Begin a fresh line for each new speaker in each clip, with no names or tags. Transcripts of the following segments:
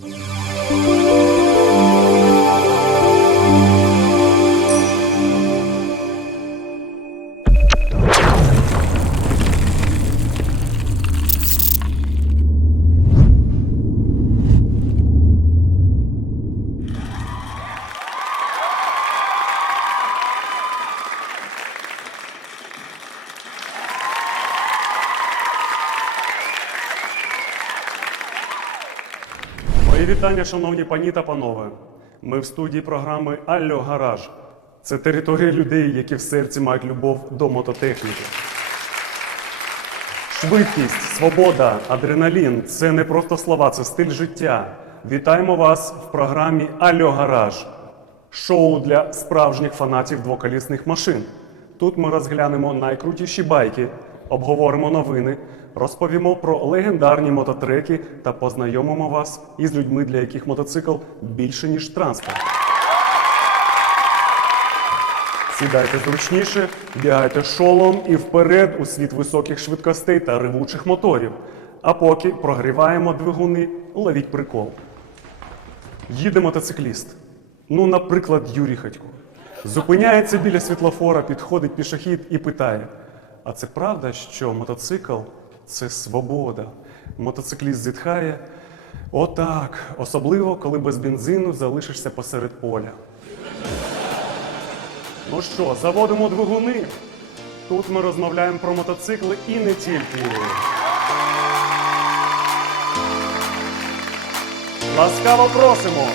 Thank you. Вітання, шановні пані та панове. Ми в студії програми Алло Гараж. Це територія людей, які в серці мають любов до мототехніки. Швидкість, свобода, адреналін це не просто слова, це стиль життя. Вітаємо вас в програмі Алло Гараж. Шоу для справжніх фанатів двоколісних машин. Тут ми розглянемо найкрутіші байки, обговоримо новини, розповімо про легендарні мототреки та познайомимо вас із людьми, для яких мотоцикл більше ніж транспорт. Сідайте зручніше, вдягайте шолом і вперед у світ високих швидкостей та ревучих моторів. А поки прогріваємо двигуни, ловіть прикол. Їде мотоцикліст. Ну, наприклад, Юрій Хатько. Зупиняється біля світлофора, підходить пішохід і питає: А це правда, що мотоцикл це свобода? Мотоцикліст зітхає. Отак, особливо, коли без бензину залишишся посеред поля. Ну що, заводимо двигуни. Тут ми розмовляємо про мотоцикли і не тільки. Ласкаво просимо.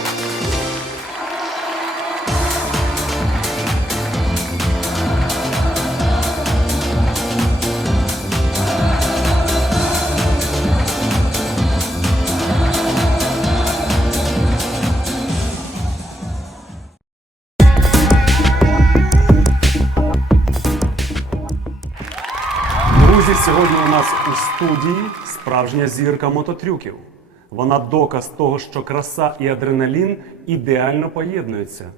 У студії справжня зірка мототрюків. Вона доказ того, що краса і адреналін ідеально поєднуються.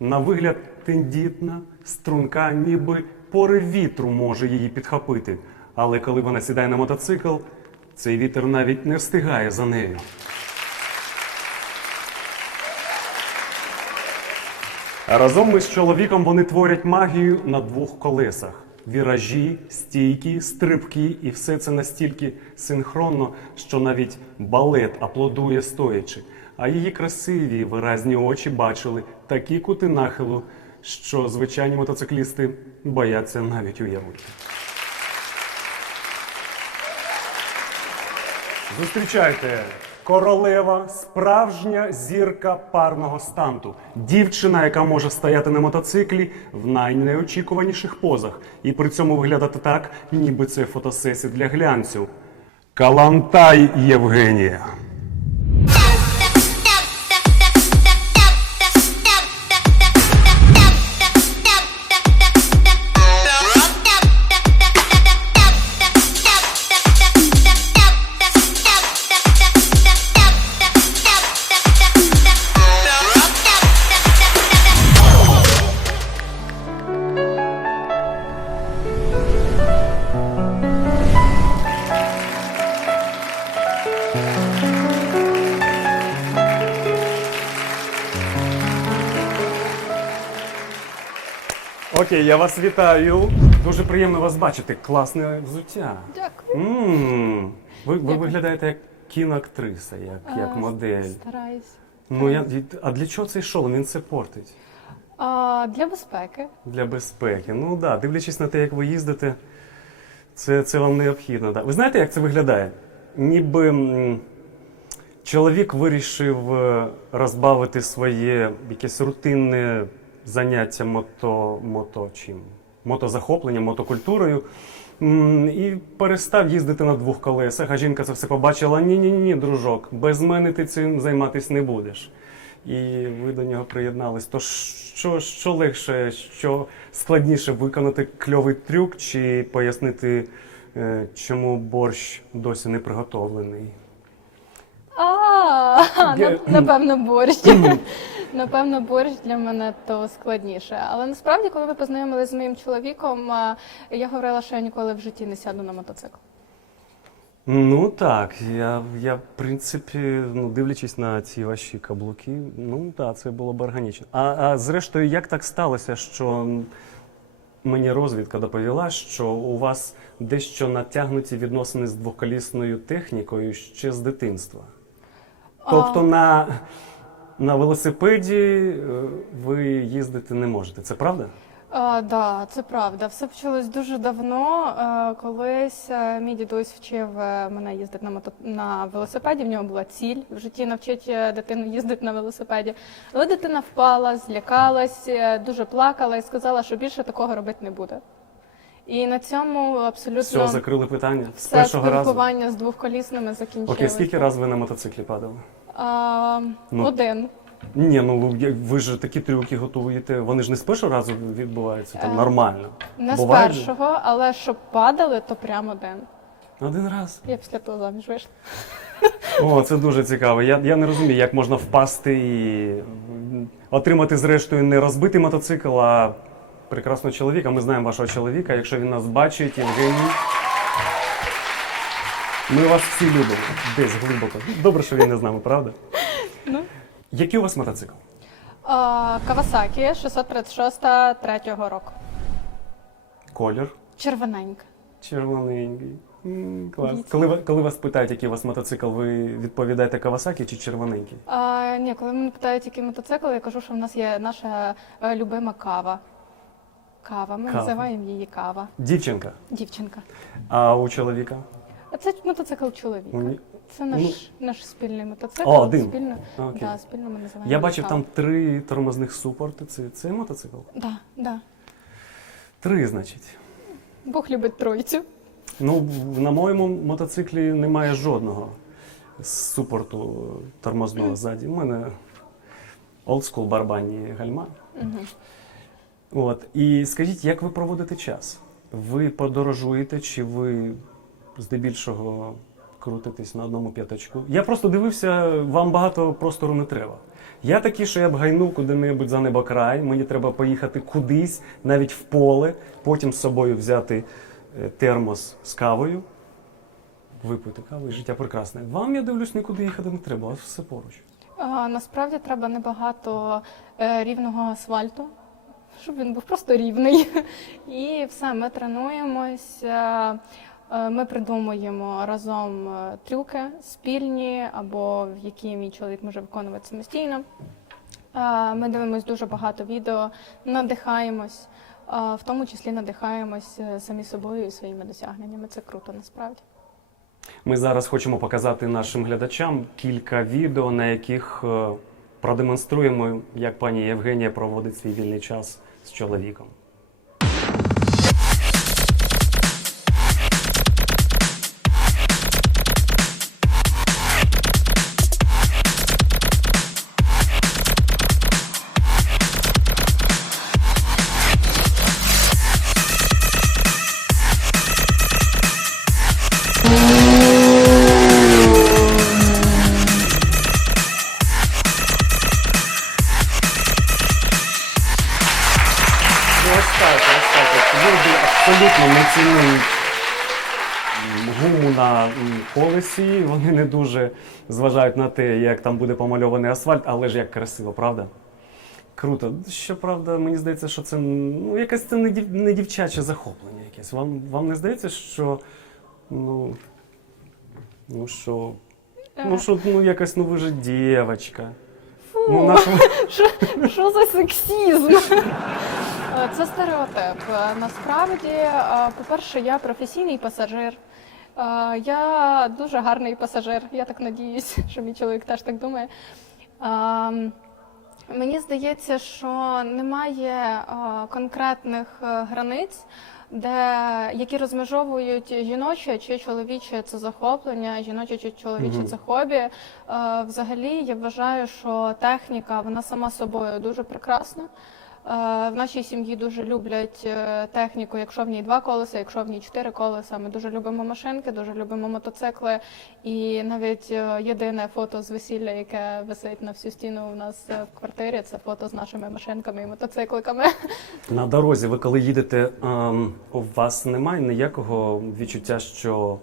На вигляд тендітна, струнка, ніби порив вітру може її підхопити. Але коли вона сідає на мотоцикл, цей вітер навіть не встигає за нею. Разом із чоловіком вони творять магію на двох колесах: віражі, стійки, стрибки, і все це настільки синхронно, що навіть балет аплодує стоячи. А її красиві виразні очі бачили такі кути нахилу, що звичайні мотоциклісти бояться навіть уявити. Зустрічайте королева, справжня зірка парного станту. Дівчина, яка може стояти на мотоциклі в найнеочікуваніших позах і при цьому виглядати так, ніби це фотосесія для глянцю. Калантай Євгенія. Я вас вітаю. Дуже приємно вас бачити. Класне взуття.
Дякую.
м Ви, ви
Дякую.
виглядаєте як кіноактриса, як, як
А,
модель.
Стараюсь.
Ну я а для чого цей шолом? Він це портить
А, для безпеки.
для безпеки. Ну да, дивлячись на те, як ви їздите, це, це вам необхідно. Да. Ви знаєте, як це виглядає? Ніби м, чоловік вирішив е, розбавити своє якесь рутинне заняття мото, мото чим? мотозахопленням, мотокультурою. І перестав їздити на двох колесах, а жінка це все побачила. Ні, ні, ні, дружок, без мене ти цим займатися не будеш. І ви до нього приєднались. То що, що легше, що складніше виконати кльовий трюк чи пояснити, е, чому борщ досі не приготовлений?
А, напевно, борщ. Напевно, борщ для мене то складніше. Але насправді, коли ви познайомилися з моїм чоловіком, я говорила, що я ніколи в житті не сяду на мотоцикл.
Ну так, я, я в принципі, ну, дивлячись на ці ваші каблуки, ну так, це було б органічно. А, а зрештою, як так сталося, що мені розвідка доповіла, що у вас дещо натягнуті відносини з двоколісною технікою ще з дитинства? Тобто на, на велосипеді е, ви їздити не можете, це правда?
А, да, це правда. Все почалось дуже давно. Е, Колись е, мій дідусь вчив мене їздити на мото... на велосипеді. В нього була ціль в житті навчити дитину їздити на велосипеді. Але дитина впала, злякалась, дуже плакала і сказала, що більше такого робити не буде. І на цьому абсолютно
Все, закрили питання з
все
першого разу.
спілкування з двохколісними закінчилося.
Окей, скільки разів ви на мотоциклі падали?
А,
Ну,
Один.
Ні, ну я- ви ж такі трюки готуєте. Вони ж не з першого разу відбуваються, там
Е,
нормально.
Не з
Буває
першого, але щоб падали, то прямо один.
Один раз.
Я після того заміж вийшла.
О, це дуже цікаво. Я, я не розумію, як можна впасти і м, отримати, зрештою, не розбитий мотоцикл, а прекрасного чоловіка. Ми знаємо вашого чоловіка. Якщо він нас бачить, Євгеній. Ми вас всі любимо десь глибоко. Добре, що він не з нами, правда?
Ну.
Який у вас мотоцикл?
Кавасакі 636 третього року.
Колір?
Червоненька.
Червоненький. М, Клас. Коли, ви- коли вас питають, який у вас мотоцикл, ви відповідаєте Кавасакі чи червоненький?
А, ні, коли мене питають, який мотоцикл, я кажу, що в нас є наша е, любима кава. Кава. Ми
Кава.
називаємо її кава.
Дівчинка.
Дівчинка.
А у чоловіка?
А це мотоцикл чоловіка.
У ні-
Це наш, наш спільний мотоцикл.
О, один.
Спільно,
Окей.
да, спільно ми називаємо.
Я бачив там три тормозних супорти. Це, це мотоцикл?
Да, да.
Три, значить.
Бог любить тройцю.
Ну, на моєму мотоциклі немає жодного супорту тормозного ззаді. У мене олдскул барабанні гальма.
Угу.
От. І скажіть, як ви проводите час? Ви подорожуєте чи ви здебільшого крутитесь на одному п'ятачку? Я просто дивився, вам багато простору не треба. Я такий, що я б гайнув куди-небудь за небокрай, мені треба поїхати кудись, навіть в поле, потім з собою взяти е, термос з кавою, випити каву і життя прекрасне. Вам, я дивлюсь, нікуди їхати не треба, вас все поруч.
А, насправді треба небагато е, рівного асфальту, щоб він був просто рівний. І все, ми тренуємось. Е, Ми придумуємо разом е, трюки спільні, або в які мій чоловік може виконувати самостійно. Е, Ми дивимось дуже багато відео, надихаємось, в тому числі надихаємось самі собою і своїми досягненнями. Це круто насправді.
Ми зараз хочемо показати нашим глядачам кілька відео, на яких продемонструємо, як пані Євгенія проводить свій вільний час з чоловіком. Так. От Люди абсолютно не цінують гуму на колесі. Вони не дуже зважають на те, як там буде помальований асфальт, але ж як красиво, правда? Круто. Щоправда, мені здається, що це ну, якесь це не, дів, не дівчаче захоплення якесь. Вам, вам не здається, що ну, ну що, ну що, ну якась ну ви ж дівчинка. Ну, наш...
Що, що за сексізм? Е, Це стереотип. Е, Насправді, е, по-перше, я професійний пасажир. Е, Я дуже гарний пасажир. Я так надіюсь, що мій чоловік теж так думає. Ем, Мені здається, що немає е, конкретних е, границь, де які розмежовують жіноче чи чоловіче це захоплення, жіноче чи чоловіче це хобі. Е, Взагалі, я вважаю, що техніка вона сама собою дуже прекрасна. Е, В нашій сім'ї дуже люблять е, техніку, якщо в ній два колеса, якщо в ній чотири колеса. Ми дуже любимо машинки, дуже любимо мотоцикли. І навіть е, єдине фото з весілля, яке висить на всю стіну у нас в квартирі, це фото з нашими машинками і мотоцикликами.
На дорозі, ви коли їдете, ем, у вас немає ніякого відчуття, що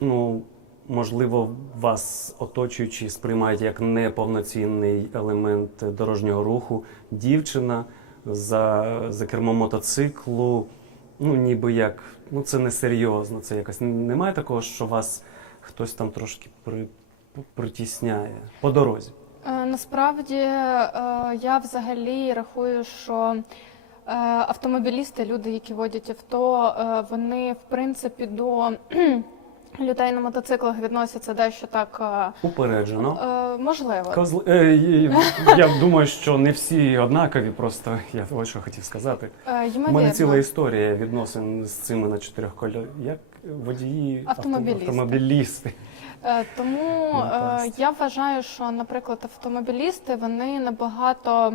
ну, можливо, вас оточуючі сприймають як неповноцінний елемент дорожнього руху. Дівчина за, за кермом мотоциклу, ну ніби як, ну це несерйозно, це якось немає такого, що вас хтось там трошки при, притісняє по дорозі.
Е, Насправді е, я взагалі рахую, що е, автомобілісти, люди, які водять авто, вони в принципі до людей на мотоциклах відносяться дещо так е,
Упереджено.
е, можливо.
Козли... Е, я думаю, що не всі однакові, просто я ось що хотів сказати.
Е,
У мене ціла історія відносин з цими на чотирьох кольорах. Як водії
Автомобілісти.
автомобілісти.
Е, Тому
Ну,
е, я вважаю, що, наприклад, автомобілісти вони набагато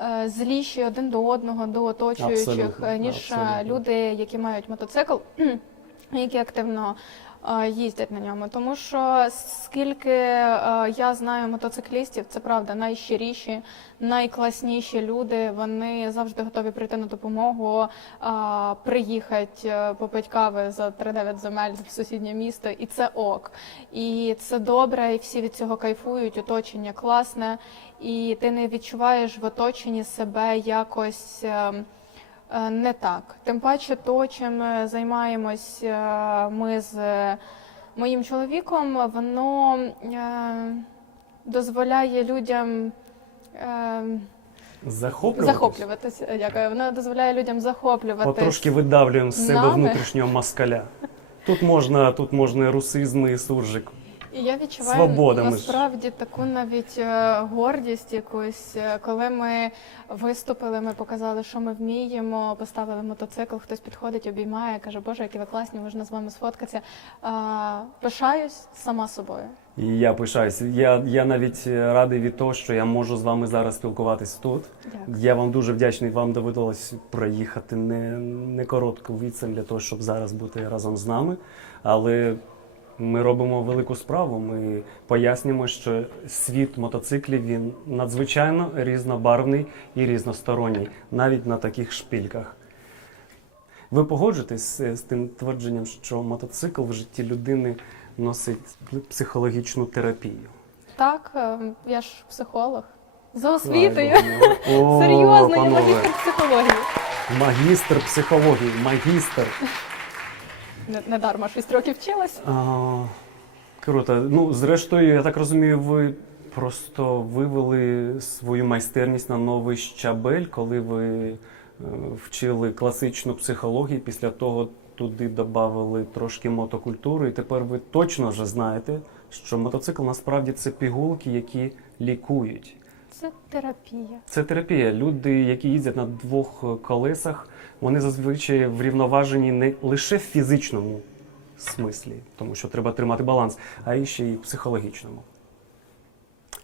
е, зліші один до одного, до оточуючих,
Абсолютно,
е, ніж
абсолютно.
люди, які мають мотоцикл, які активно їздять на ньому. Тому що скільки е, я знаю мотоциклістів, це правда найщиріші, найкласніші люди. Вони завжди готові прийти на допомогу, приїхати е, попити кави за 3-9 земель в сусіднє місто, і це ок. І це добре, і всі від цього кайфують. Оточення класне, і ти не відчуваєш в оточенні себе якось. Е, Не так. Тим паче, то, чим е, займаємось е, ми з моїм чоловіком, воно дозволяє людям
Захоплюватись?
захоплюватися. Дякую. Воно дозволяє людям захоплюватись.
От трошки видавлюємо з себе
нами.
внутрішнього москаля. Тут можна, тут можна русизми, і суржик.
І я відчуваю
Свобода,
насправді таку навіть е, гордість якусь, е, коли ми виступили, ми показали, що ми вміємо, поставили мотоцикл, хтось підходить, обіймає, каже, Боже, які ви класні, можна з вами сфоткатися. А, пишаюсь сама собою.
І я пишаюся. Я, я навіть е, радий від того, що я можу з вами зараз спілкуватись тут.
Дякую.
Я вам дуже вдячний. Вам доводилось проїхати не, не коротку відстань для того, щоб зараз бути разом з нами. Але ми робимо велику справу. Ми пояснюємо, що світ мотоциклів він надзвичайно різнобарвний і різносторонній, навіть на таких шпильках. Ви погоджуєтесь з, тим твердженням, що мотоцикл в житті людини носить психологічну терапію?
Так, е, я ж психолог. За освітою. Серйозно, я магістр психології.
Магістр психології, магістр.
Не, не дарма 6 років вчилась.
А, круто. Ну, зрештою, я так розумію, ви просто вивели свою майстерність на новий щабель, коли ви е, вчили класичну психологію, після того туди додали трошки мотокультури, і тепер ви точно вже знаєте, що мотоцикл насправді це пігулки, які лікують.
Це терапія.
Це терапія. Люди, які їздять на двох колесах, вони зазвичай врівноважені не лише в фізичному смислі, тому що треба тримати баланс, а і ще й в психологічному.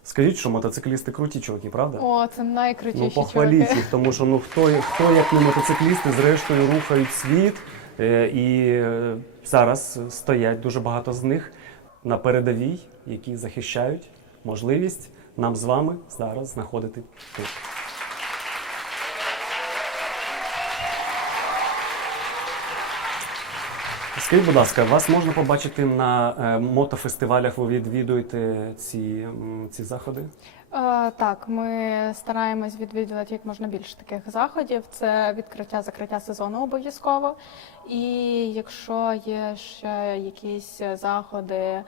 Скажіть, що мотоциклісти круті чуваки, правда?
О, це найкрутіші
ну, похваліть
чуваки.
їх, тому що ну хто, хто як не мотоциклісти, зрештою рухають світ, е, і е, зараз стоять дуже багато з них на передовій, які захищають можливість нам з вами зараз знаходити тут. Скажіть, будь ласка, вас можна побачити на е, мотофестивалях? Ви відвідуєте ці, ці заходи?
Е, Так, ми стараємось відвідувати як можна більше таких заходів. Це відкриття закриття сезону обов'язково. І якщо є ще якісь заходи,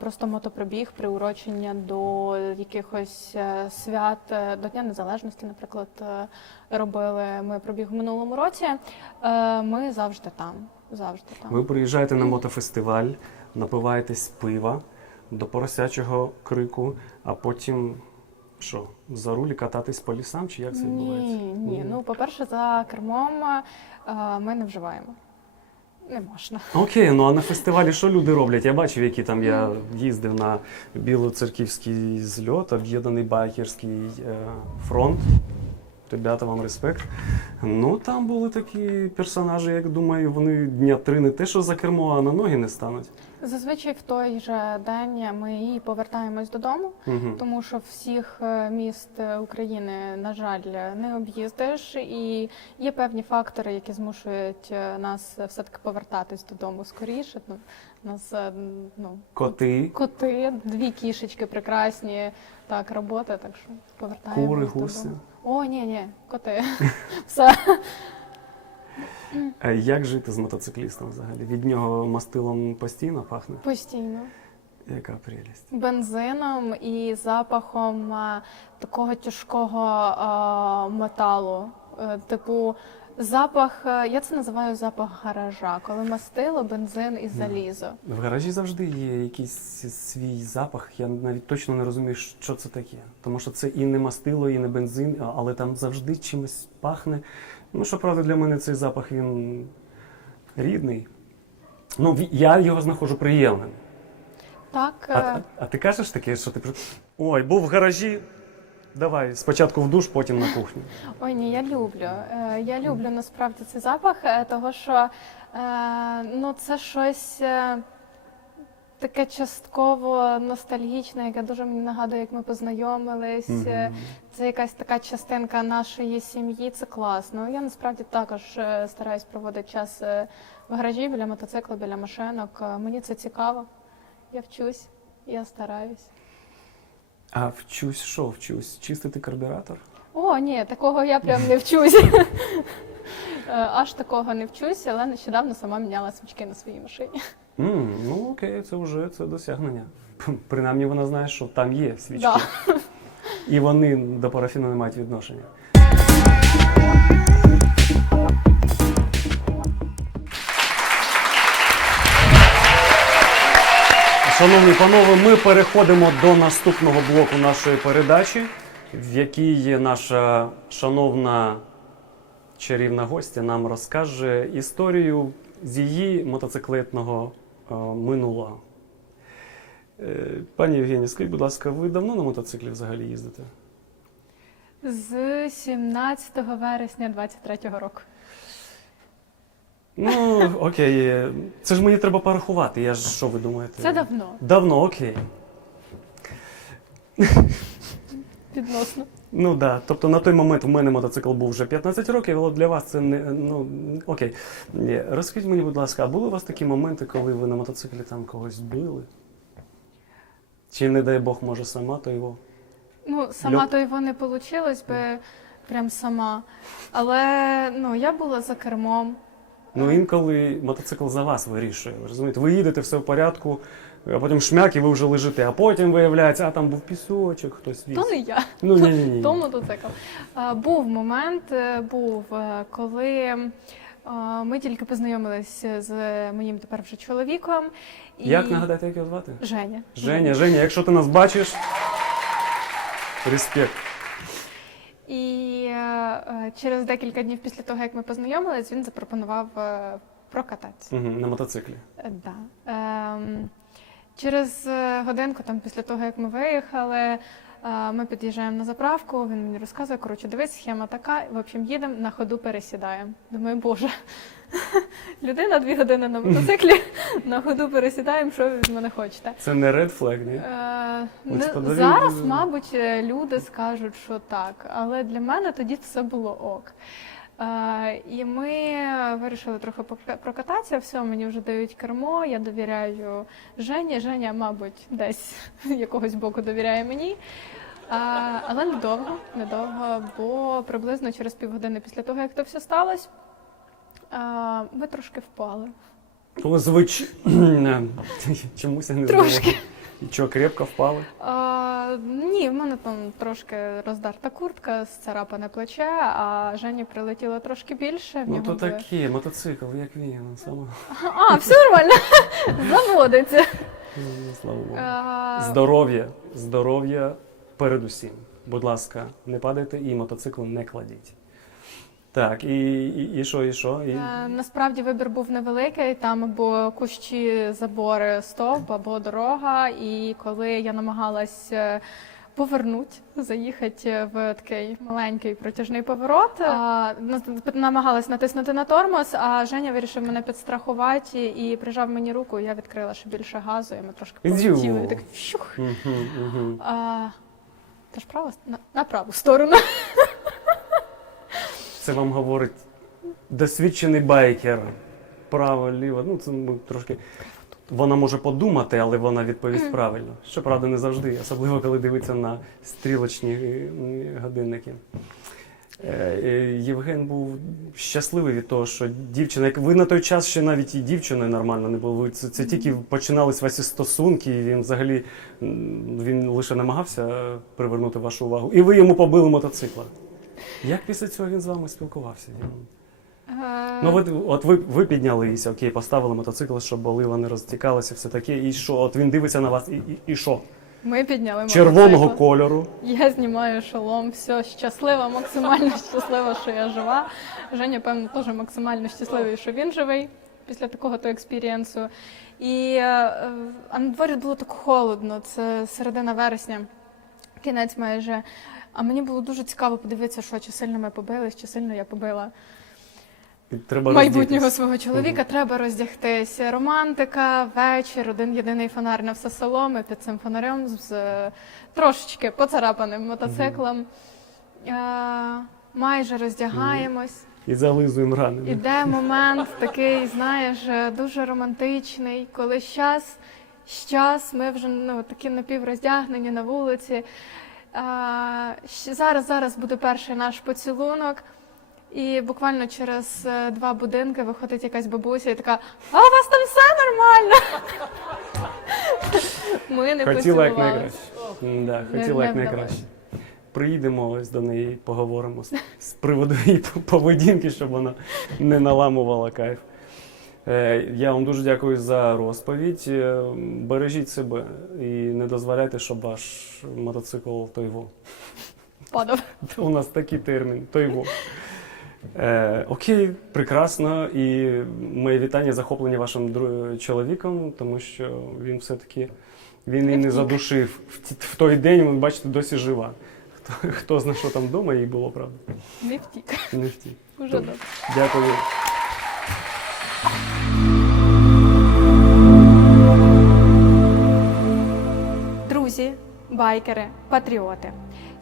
просто мотопробіг, приурочення до якихось е, свят, е, до Дня Незалежності, наприклад, е, робили ми пробіг в минулому році. Ми завжди там. Завжди там.
Ви приїжджаєте на мотофестиваль, напиваєтесь пива до поросячого крику, а потім що, за рулі кататись по лісам, чи як це відбувається?
Ні, ні. Ну, по-перше, за кермом ми не вживаємо. Не можна.
Окей, ну а на фестивалі що люди роблять? Я бачив, які там я їздив на білоцерківський зльот, об'єднаний байкерський е, фронт. Ребята, вам респект. Ну там були такі персонажі, як думаю, вони дня три не те, що за кермо, а на ноги не стануть.
Зазвичай в той же день ми і повертаємось додому,
Угу.
тому що всіх е, міст е, України, на жаль, не об'їздиш, і є певні фактори, які змушують е, нас все таки повертатись додому скоріше. Ну, нас ну
Коти,
коти, дві кішечки прекрасні. Так, робота, так що повертаємось
кури,
додому.
гуси.
О, ні, ні, коти. Все.
А як жити з мотоциклістом взагалі? Від нього мастилом постійно пахне?
Постійно.
Яка прелість.
Бензином і запахом а, такого тяжкого а, металу. Е, Типу, запах, е, я це називаю запах гаража, коли мастило, бензин і залізо.
В гаражі завжди є якийсь свій запах. Я навіть точно не розумію, що це таке. Тому що це і не мастило, і не бензин, а- але там завжди чимось пахне. Ну, щоправда, для мене цей запах він рідний. Ну, я його знаходжу приємним.
Так,
А,
е,
а, а ти кажеш таке, що ти ой, був в гаражі. Давай, спочатку в душ, потім на кухню.
ой, ні, я люблю. Е, Я люблю насправді цей запах, е, того що ну, це щось. Таке частково ностальгічне, яке дуже мені нагадує, як ми познайомились.
Мгм.
Це якась така частинка нашої сім'ї, це класно. Я насправді також е, стараюсь проводити час е, в гаражі біля мотоцикла, біля машинок. Мені це цікаво. Я вчусь, я стараюсь.
А вчусь, що вчусь? Чистити карбюратор?
О, ні, такого я прям не вчусь. Аж такого не вчусь, але нещодавно сама міняла свічки на своїй машині.
М ну окей, це вже це досягнення. Принаймні вона знає, що там є свічки.
Да.
І вони до парафіну не мають відношення. Шановні панове, ми переходимо до наступного блоку нашої передачі, в якій є наша шановна чарівна гостя нам розкаже історію з її мотоциклетного минулого. Е, Пані Євгенія, скажіть, будь ласка, ви давно на мотоциклі взагалі їздите?
З 17 вересня 23-го року.
Ну, окей. Це ж мені треба порахувати. Я ж що ви думаєте?
Це давно,
Давно, окей.
відносно.
Ну так. Да. Тобто на той момент у мене мотоцикл був вже 15 років, але для вас це не. Ну, окей. Розкажіть мені, будь ласка, а були у вас такі моменти, коли ви на мотоциклі там когось били? Чи, не дай Бог, може, сама то його?
Ну, сама
Льо-
то його не вийшло би прям сама. Але ну, я була за кермом.
Ну, інколи мотоцикл за вас вирішує. Ви розумієте, ви їдете, все в порядку, а потім шмяк і ви вже лежите, а потім виявляється, а там був пісочок, хтось віз.
То не я,
Ну ні, ні, ні.
то мотоцикл. А, Був момент, е, був, е, коли ми тільки познайомилися з моїм тепер вже чоловіком. І...
Як нагадати, як його звати?
Женя.
Женя, Женя, якщо ти нас бачиш, респект.
І е, е, через декілька днів після того, як ми познайомились, він запропонував е, прокататися.
Угу, на мотоциклі.
Е, Да. Ем, через е, годинку, там, після того, як ми виїхали, е, ми під'їжджаємо на заправку, він мені розказує, коротше, дивись, схема така, в общем, їдемо, на ходу пересідаємо. Думаю, боже, людина дві години на мотоциклі, на ходу пересідаємо, що ви від мене хочете.
Це не red flag, ні?
Е,
Ну,
не- зараз, мабуть, е, люди скажуть, що так, але для мене тоді все було ок. Е, і ми вирішили трохи прокататися, все, мені вже дають кермо, я довіряю Жені. Женя, мабуть, десь якогось боку довіряє мені. Е, але недовго, недовго, бо приблизно через півгодини після того, як то все сталося, е, ми трошки впали.
О. Чомусь я не
Трошки.
І що, крепко впали?
А, ні, в мене там трошки роздарта куртка, зцарапане плече, а Жені прилетіло трошки більше. В
Ну
нього
то
були-
таке, мотоцикл, як він, саме.
А, все нормально. Заводиться.
Ну, Слава Богу.
А,
Здоров'я, здоров'я передусім. Будь ласка, не падайте і мотоцикл не кладіть. Так, і, і, і що, і що? І...
е, Насправді вибір був невеликий, там або кущі, забори, стовп, або дорога. І коли я намагалась е, повернуть, заїхати в такий маленький протяжний поворот. А, намагалась натиснути на тормоз, а Женя вирішив мене підстрахувати і прижав мені руку. Я відкрила ще більше газу, і ми трошки полетіли. І Так щух.
Мгм, мгм.
А, Тож право на, на праву сторону.
Це вам говорить досвідчений байкер. Право, ліво. Ну, це ми трошки. Вона може подумати, але вона відповість правильно. Щоправда, не завжди, особливо коли дивиться на стрілочні е, годинники. Е, е, Євген був щасливий від того, що дівчина, як ви на той час ще навіть і дівчиною нормально не були. Це, це тільки починались ваші стосунки, і він взагалі він лише намагався привернути вашу увагу. І ви йому побили мотоцикла. Як після цього він з вами спілкувався?
Е,
Ну, ви, от ви, ви піднялися, окей, поставили мотоцикл, щоб олива не розтікалася, все таке. І що? От він дивиться на вас, і, і, і що?
Ми підняли
Червоного
мотоцикл.
кольору.
Я знімаю шолом, все щаслива, максимально щаслива, що я жива. Женя, певно, теж максимально щасливий, що він живий після такого то експірієнсу. І е, а на дворі було так холодно, це середина вересня, кінець майже. А мені було дуже цікаво подивитися, що чи сильно ми побились, чи сильно я побила
Треба
майбутнього
роздітись.
свого чоловіка. Треба роздягтися. Романтика, вечір, один єдиний фонар на все село. Ми під цим фонарем з е, трошечки поцарапаним мотоциклом. Е, майже роздягаємось.
І зализуємо рани.
Іде момент такий, знаєш, е, дуже романтичний, коли щас, щас ми вже ну, такі напівроздягнені на вулиці. Зараз, зараз буде перший наш поцілунок. І буквально через е, два будинки виходить якась бабуся і така: А у вас там все нормально? Ми не
Хотіла як найкраще. Да, хотіла як найкраще. Приїдемо ось до неї, поговоримо з приводу її поведінки, щоб вона не наламувала кайф. Е, я вам дуже дякую за розповідь. Е, Бережіть себе і не дозволяйте, щоб ваш мотоцикл тойво.
Падав.
У нас такий термін тойво. Е, окей, прекрасно. І моє вітання захоплені вашим чоловіком, тому що він все-таки він і
Не
задушив. В, в той день, ви бачите, досі жива. Хто, хто знає, що там вдома, їй було правда.
Не втік.
Не втік. Добре.
добре.
Дякую.
Байкери, патріоти.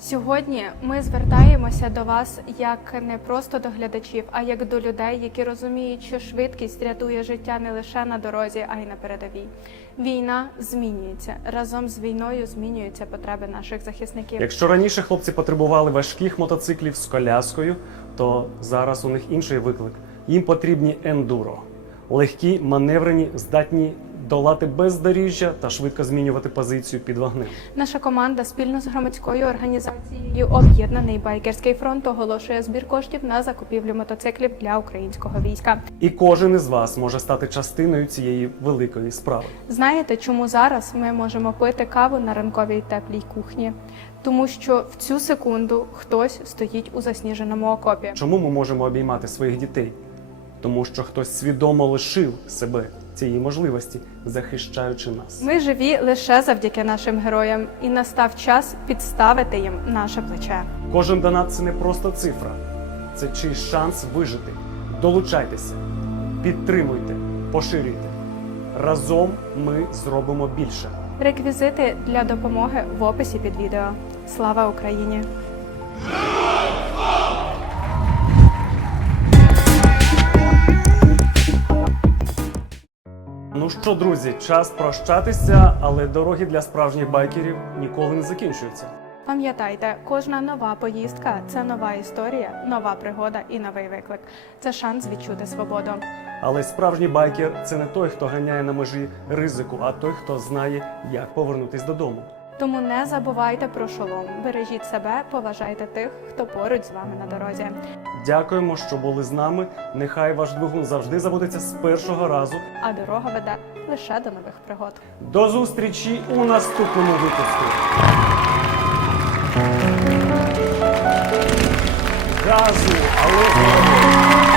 Сьогодні ми звертаємося до вас як не просто до глядачів, а як до людей, які розуміють, що швидкість рятує життя не лише на дорозі, а й на передовій. Війна змінюється разом з війною змінюються потреби наших захисників.
Якщо раніше хлопці потребували важких мотоциклів з коляскою, то зараз у них інший виклик. Їм потрібні ендуро. Легкі, маневрені, здатні долати бездоріжжя та швидко змінювати позицію під вогнем.
Наша команда спільно з громадською організацією Об'єднаний байкерський фронт оголошує збір коштів на закупівлю мотоциклів для українського війська.
І кожен із вас може стати частиною цієї великої справи.
Знаєте, чому зараз ми можемо пити каву на ранковій теплій кухні? Тому що в цю секунду хтось стоїть у засніженому окопі.
Чому ми можемо обіймати своїх дітей? Тому що хтось свідомо лишив себе цієї можливості, захищаючи нас.
Ми живі лише завдяки нашим героям, і настав час підставити їм наше плече.
Кожен донат це не просто цифра, це чийсь шанс вижити. Долучайтеся, підтримуйте, поширюйте. Разом ми зробимо більше.
Реквізити для допомоги в описі під відео. Слава Україні!
Ну що, друзі, час прощатися, але дороги для справжніх байкерів ніколи не закінчуються.
Пам'ятайте, кожна нова поїздка це нова історія, нова пригода і новий виклик. Це шанс відчути свободу.
Але справжній байкер це не той, хто ганяє на межі ризику, а той, хто знає, як повернутись додому.
Тому не забувайте про шолом. Бережіть себе, поважайте тих, хто поруч з вами на дорозі.
Дякуємо, що були з нами. Нехай ваш двигун завжди заводиться з першого разу.
А дорога веде лише до нових пригод.
До зустрічі у наступному випуску. Газу, але